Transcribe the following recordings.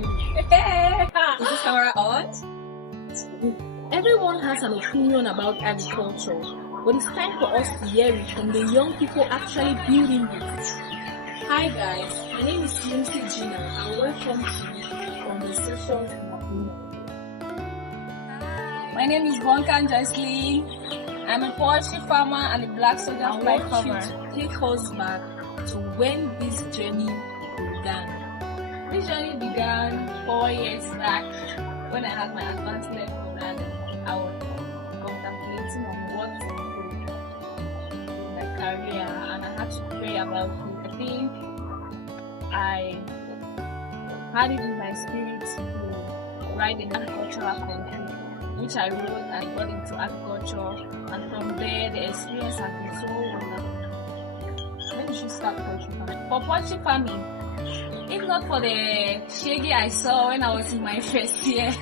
for you. Is this camera on? Everyone has an opinion about agriculture, but it's time for us to hear it from the young people actually building it. Hi guys, my name is Gina and welcome to Conversations with Gina. My name is Bonkan Joycelyn. I'm a poultry farmer and a black soldier fly farmer. Take us back to when this journey began. This journey began 4 years back when I had my advanced level and I was contemplating on what to do in my career, and I had to pray about it. I think I had it in my spirit to write an agricultural country, which I wrote and got into agriculture, and from there the experience has been so wonderful. When did you start poultry farming? For poultry farming, if not for the shaggy I saw when I was in my first year,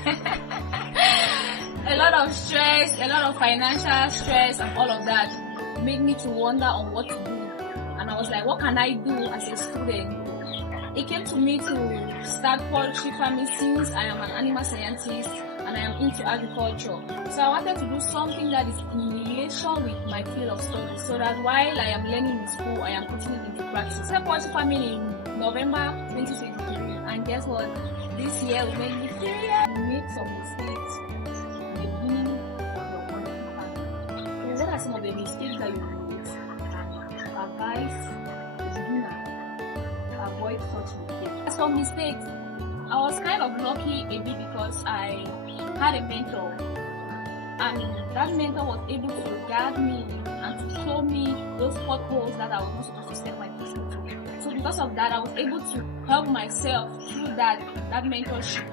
a lot of stress, a lot of financial stress and all of that made me to wonder on what to do. And I was like, what can I do as a student? It came to me to start poultry farming since I am an animal scientist and I am into agriculture. So I wanted to do something that is in relation with my field of study, so that while I am learning in school, I am putting it into practice. I started poultry farming in November 2023, and guess what? This year we made me serious. We made some mistakes in the beginning of your poultry farming. What are some of the mistakes that you made? Advice Gina, avoid such mistakes. Some mistakes, I was kind of lucky a bit because I had a mentor, and that mentor was able to guide me and to show me those potholes that I was not supposed to step my feet into. So because of that, I was able to help myself through that mentorship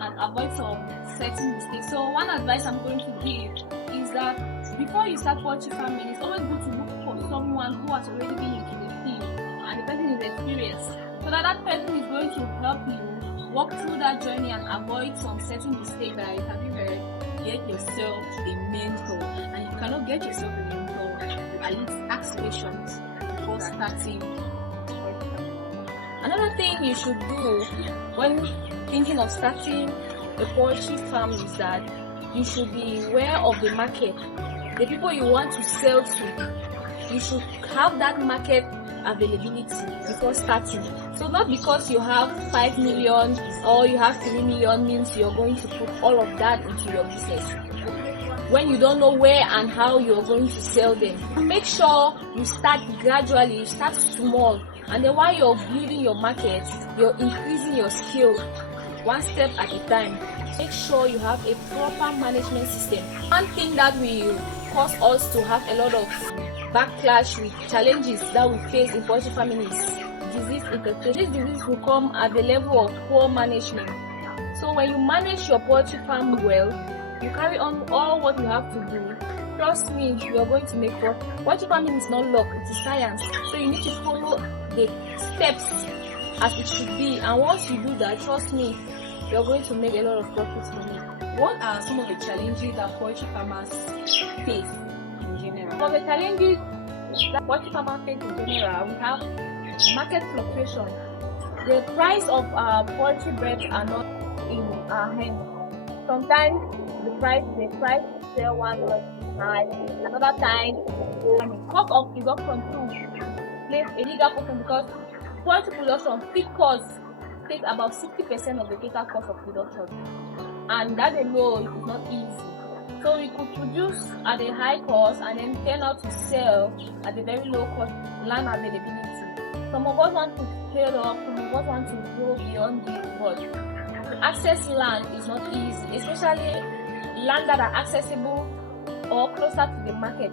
and avoid some certain mistakes. So one advice I'm going to give is that before you start poultry farming, it's always good to look for someone who has already been into the field and the person is experienced, so that person is going to help you walk through that journey and avoid some certain mistakes. Guys, have you heard? Get yourself a mentor, and if you cannot get yourself a mentor, at least ask questions before starting. Another thing you should do when thinking of starting a poultry farm is that you should be aware of the market, the people you want to sell to. You should have that market availability before starting. So not because you have 5 million or you have 3 million means you're going to put all of that into your business when you don't know where and how you're going to sell them. Make sure you start gradually, you start small, and then while you're building your market, you're increasing your skill one step at a time. Make sure you have a proper management system. One thing that will cause us to have a lot of backlash with challenges that we face in poultry farming is disease infestation. This disease will come at the level of poor management. So when you manage your poultry farm well, you carry on all what you have to do, trust me, you are going to make profit. Poultry farming is not luck, it is science. So you need to follow the steps as it should be, and once you do that, trust me, you're going to make a lot of profits from it. What are some of the challenges that poultry farmers face in general? For the challenges that poultry farmers face in general, we have market fluctuation. The price of our poultry breads are not in our hands. Sometimes the price sell one was high, another time the cost of is up from 2 plays a legal question, because poultry production feed costs takes about 60% of the total cost of production, and that alone is not easy. So we could produce at a high cost and then turn out to sell at a very low cost. Land availability. Some of us want to scale up, some of us want to go beyond this, but to access land is not easy, especially land that are accessible or closer to the market.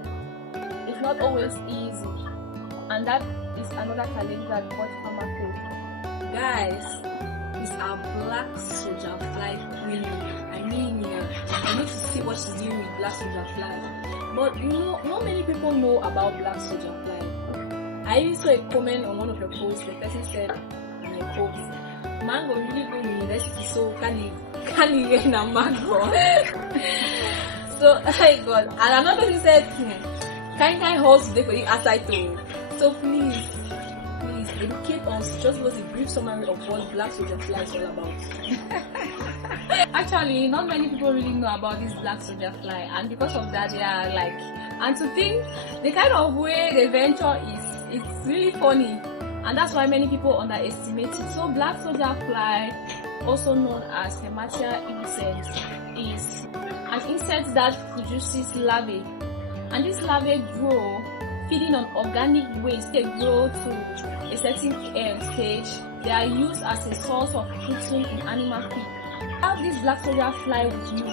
It's not always easy, and that is another challenge that poultry farmers face. Guys, it's our black soldier fly queen. I mean, I need to see what she's doing with black soldier fly. But you know, not many people know about black soldier fly. I even saw a comment on one of your posts. The person said, in a quote, "Mango really go to university, so can you get a mango?" So I got, and another person said, "Kind horse today for you outside too." So please, educate us, just give us a brief summary of what black soldier fly is all about. Actually, not many people really know about this black soldier fly, and because of that, they are like, and to think the kind of way they venture is, it's really funny, and that's why many people underestimate it. So black soldier fly, also known as hematia insect, is an insect that produces larvae, and these larvae grow feeding on organic waste. They grow to a certain stage. They are used as a source of protein in animal feed. Have this black soldier fly with you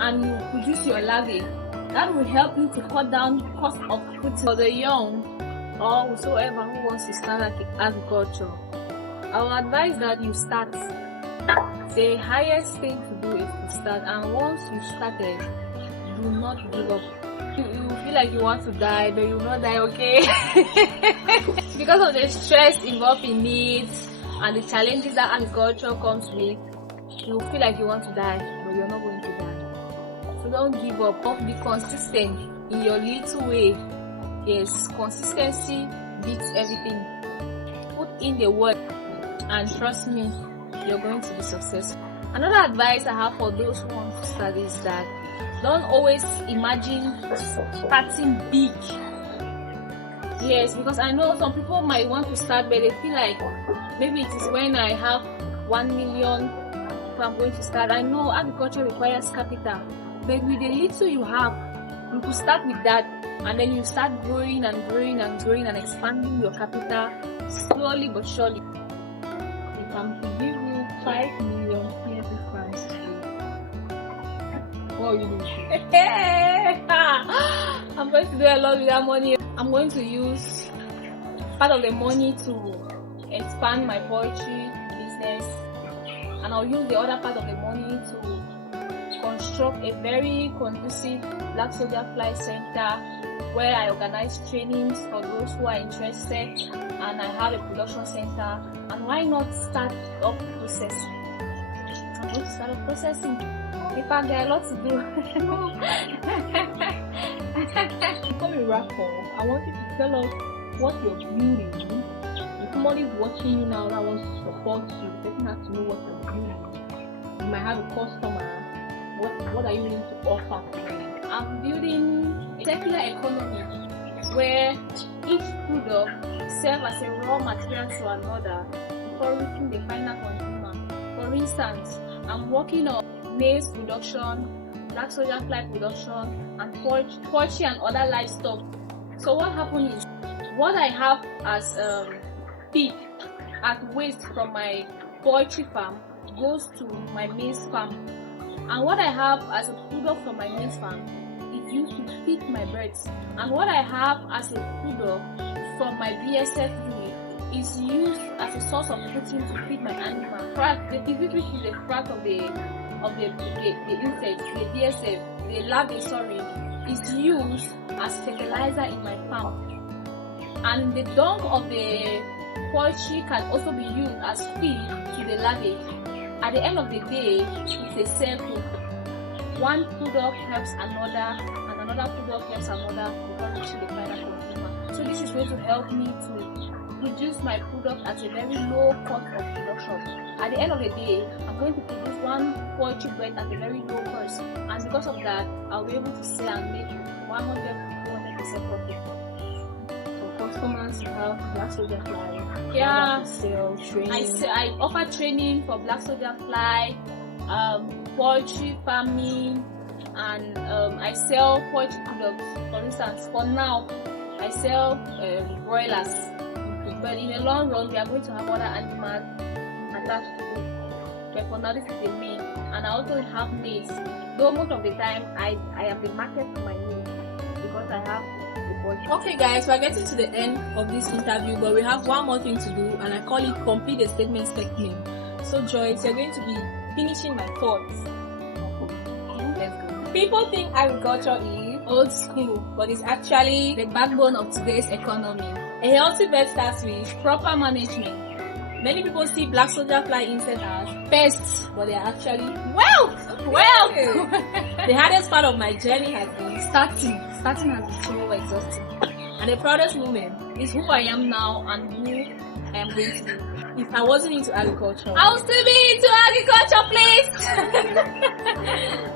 and you produce your larvae, that will help you to cut down cost of protein. For the young or whosoever who wants to start agriculture, I will advise that you start. The highest thing to do is to start, and once you started, do not give up. You feel like you want to die, but you will not die, okay? Because of the stress involved in it and the challenges that agriculture comes with, you feel like you want to die, but you're not going to die. So don't give up. Be consistent in your little way. Yes, consistency beats everything. Put in the work, and trust me, you're going to be successful. Another advice I have for those who want to start is that don't always imagine starting big. Yes, because I know some people might want to start, but they feel like maybe it is when I have 1 million if I'm going to start. I know agriculture requires capital, but with the little you have, you could start with that, and then you start growing and growing and growing and expanding your capital slowly but surely. If I'm to give you 5 million CFA francs, what will you do? I'm going to do a lot with that money. I'm going to use part of the money to expand my poultry business, and I'll use the other part of the money to construct a very conducive black soldier fly center where I organize trainings for those who are interested, and I have a production center. And why not start up processing? I'm going to start up processing. If I get a lot to do. Before we wrap up, I want you to tell us what you're building. If somebody is watching you now that wants to support you, the person has to know what you're building. You might have a customer. What are you willing to offer to them? I'm building a circular economy where each product serves as a raw material to another before reaching the final consumer. For instance, I'm working on maize production, black soldier fly production, and poultry and other livestock. So what happens is, what I have as feed, as waste from my poultry farm, goes to my maize farm, and what I have as a product from my maize farm is used to feed my birds, and what I have as a product from my BSF unit is used as a source of protein to feed my animal. The which is the fat of the insect, the BSF, the larvae, is used as fertilizer in my farm, and the dung of the poultry can also be used as feed to the larvae. At the end of the day, it's a circle. One product helps another, and another product helps another before reaching the final consumer. So this is going to help me to produce my product at a very low cost of production. At the end of the day, I'm going to produce one poultry bread at a very low cost, and because of that, I'll be able to sell and make 100% profit. For customers who have black soldier fly, yeah, sell training. I offer training for black soldier fly, poultry farming, and I sell poultry products. For instance, for now, I sell broilers, but in the long run, we are going to have other animals attached to it. But for now, this is the main, and I also have maize. Though most of the time, I am the market for my maize because I have the poultry. Okay, guys, we're getting to the end of this interview, but we have one more thing to do, and I call it complete a statement. So, Joyce, you're going to be finishing my thoughts. Let's go. People think agriculture is old school, but it's actually the backbone of today's economy. A healthy bird starts with proper management. Many people see black soldier fly insect as pests, but they are actually wealth. The hardest part of my journey has been starting. Starting has been so exhausting. And the proudest moment is who I am now and who I am going to be. If I wasn't into agriculture, I'll still be into agriculture, please.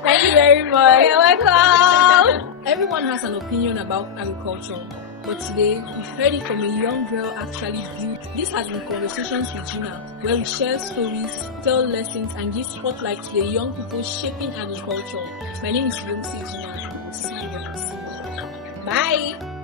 thank you very much. You're welcome. Everyone has an opinion about agriculture, but today we've heard it from a young girl actually built. This has been Conversations with Gina, where we share stories, tell lessons, and give spotlight to the young people shaping agriculture. My name is Gina. See you next. Bye.